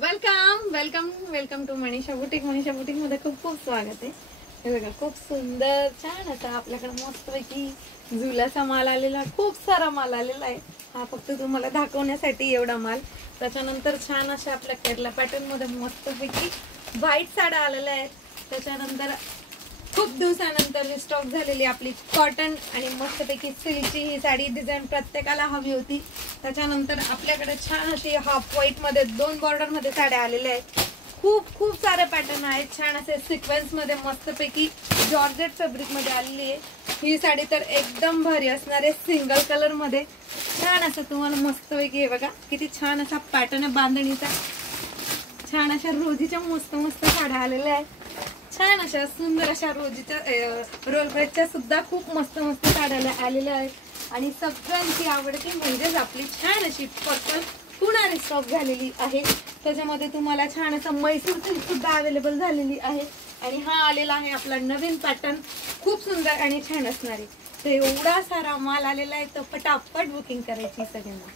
Welcome welcome welcome to Manisha boutique मध्ये खूप खूप स्वागत आहे। हे बघा खूप सुंदर छान असा आपल्याकडे मस्तपैकी झुलाचा माल आलेला, खूप सारा माल आलेला आहे। हा फक्त तुम्हाला दाखवण्यासाठी एवढा माल। त्याच्यानंतर छान अशा आपल्या केरला पॅटर्न मध्ये मस्तपैकी व्हाईट साड्या आलेल्या आहेत। त्याच्यानंतर खूप दिवसानंतर स्टॉक झालेली आपली कॉटन आणि मस्तपैकी सिल्कची ही साडी डिझाइन प्रत्येकाला हवी होती। त्याच्यानंतर आपल्याकडे छान अशी हाफ व्हाईट मध्ये दोन बॉर्डर मध्ये साड्या आलेल्या आहेत। खूप खूप सारे पॅटर्न आहेत। छान असे सिक्वेन्स मध्ये मस्तपैकी जॉर्जेट फॅब्रिक मध्ये आलेली आहे। ही साडी तर एकदम भारी असणार आहे, सिंगल कलर मध्ये छान असं तुम्हाला मस्तपैकी हे बघा किती छान असा पॅटर्न आहे बांधणीचा। छान अशा रोजीच्या मस्त मस्त साड्या आलेल्या आहेत। छान अशा सुंदर अशा रोजीच्या रोल ब्रेकच्या सुद्धा खूप मस्त मस्त साड्या आलेल्या आहेत। आणि सगळ्यांची आवडती म्हणजेच आपली छान अशी पर्पल पुन्हा स्टॉक झालेली आहे। त्याच्यामध्ये तुम्हाला छान असं मैसूर सिल्क सुद्धा अवेलेबल झालेली आहे। आणि हा आलेला आहे आपला नवीन पॅटर्न, खूप सुंदर आणि छान असणारी। तर एवढा सारा माल आलेला आहे, तर फटाफट बुकिंग करायची सगळ्यांना।